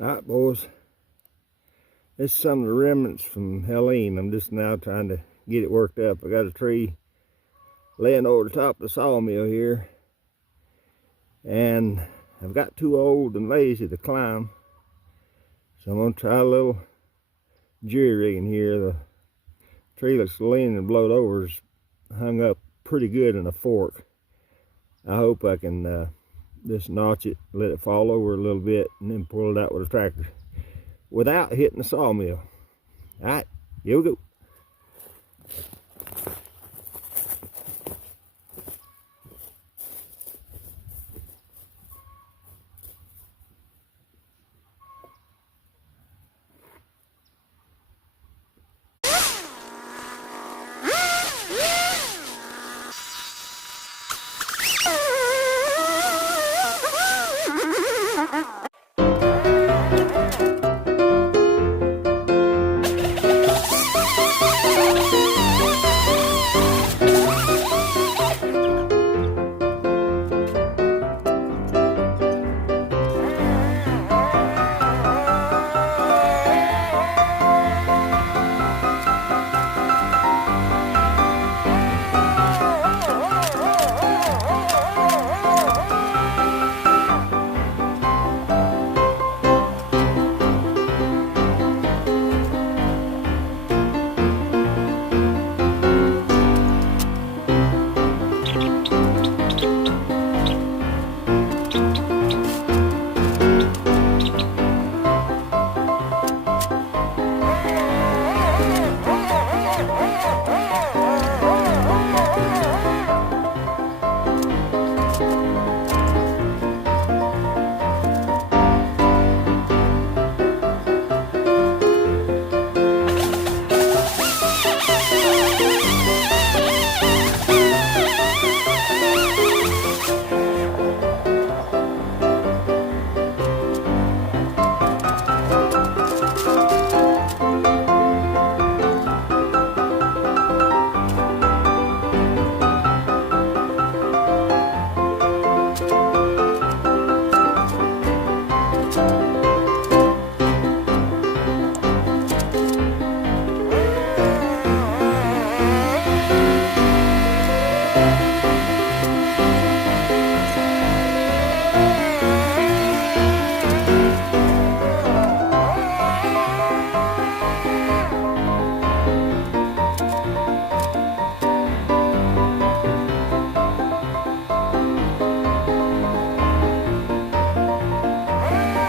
Alright, boys. This is some of the remnants from Helene. I'm just now trying to get it worked up. I got a tree laying over the top of the sawmill here. And I've got too old and lazy to climb. So I'm going to try a little jury rigging here. The tree looks lean and blowed over. Is hung up pretty good in a fork. I hope I can just notch it, let it fall over a little bit, and then pull it out with a tractor without hitting the sawmill. All right, here we go.